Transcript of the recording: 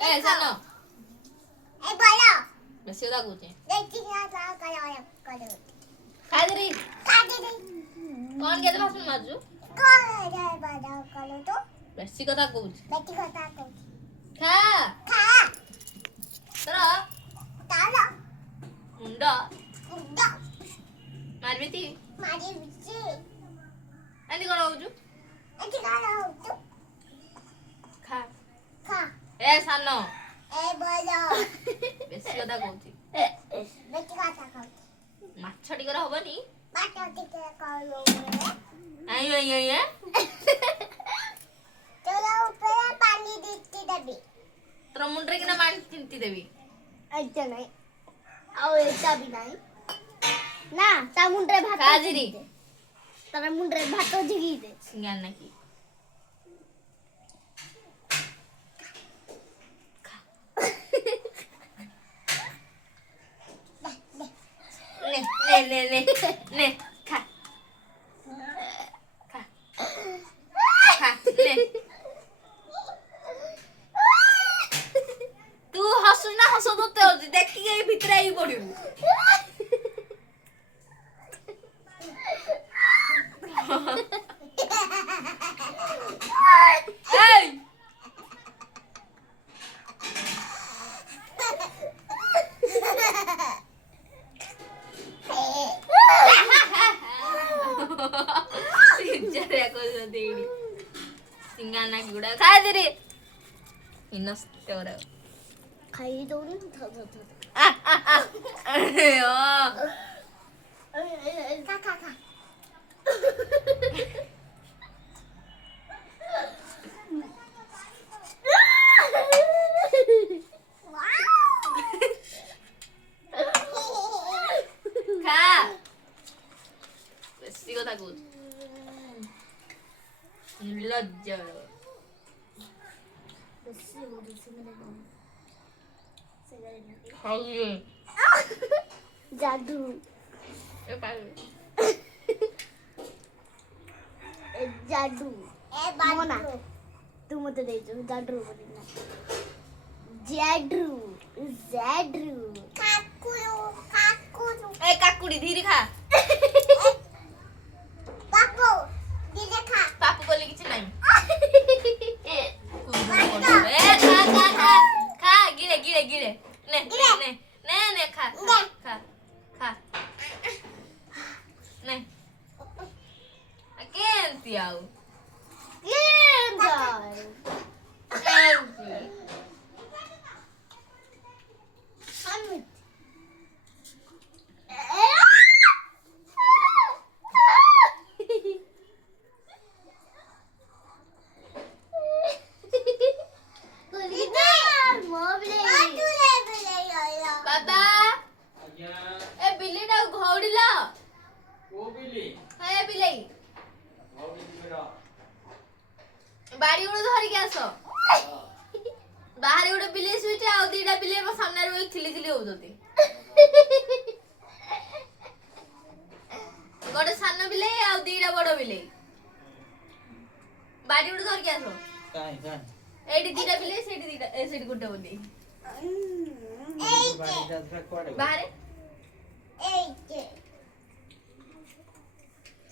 ए सानो ए बोलो बेसी কথা কହୁছে देखी ना करो खादरी काटी कौन केते भाषण मारजू कौन जाए बड़ा करो तो बेसी কথা কହୁছে बेटी खाता को खा खा तोरा ताला मुंडा उड़ा मारबीती मारी बिची एंदी कोन होजू एटी खाना हो तो खा खा ए सानो ए बोलो बेसी কথা কହୁছি बेटी खाता को ମାଛ ଟିକର ହବନି बाटा टिके करो ଆଇ ଆଇ ଆଇ चलो ऊपर पानी देती दबी ତୋର ମୁଣ୍ଡରେ କିନା ମାରି ଚିନ୍ତି ଦେବି ऐसा नहीं ଆଉ ଏଟା ବି ନାହିଁ ନା ତା ମୁଣ୍ଡରେ ଭାତ କାଜିରି ତାର ମୁଣ୍ଡରେ ଭାତ ଝିକି ଦେ ସିଙ୍ଗାର ନାକି নে খা খা খা নে तू हसु ना हसो तो देखी के भीतर आई पड़िबू ए सिंजरे को देडी सिंगाना गुडा खा दे रे इनस्ते और खाई दो ना अरे ओ खा खा खा खा बेसी কথা কই লজ্জা बेसी हो रही सिगरेट खाइए जादू ए पागल जादू ए मोना तू मत दे जो जादू बोलना जादू जादू काकुरू काकुरू ए काकुड़ी धीरे खा पापू दीदी खा पापू बोले किछ नहीं ए खा खा खा खा गिरे गिरे गिरे ने ने ने ने खा खा खा खा ने केंती आउ केंती बाबा ए बिल्ली डा घौड़ीला ओ बिल्ली ए बिल्ली ओ बिल्ली बेटा बाड़ी गुड़ धरी के आसो बाहर गुड़ बिल्ली सुइटे आ दीटा बिल्ली म सामने रे खिली खिली होउजती गोटे सानो बिल्ली आ दीटा बड़ बिल्ली बाड़ी गुड़ धर के आसो काई एडी दीटा बिल्ली सेडी दीटा ए सेडी गुड्डा बोली बाड़ी जात पे कोड़े बाहर ए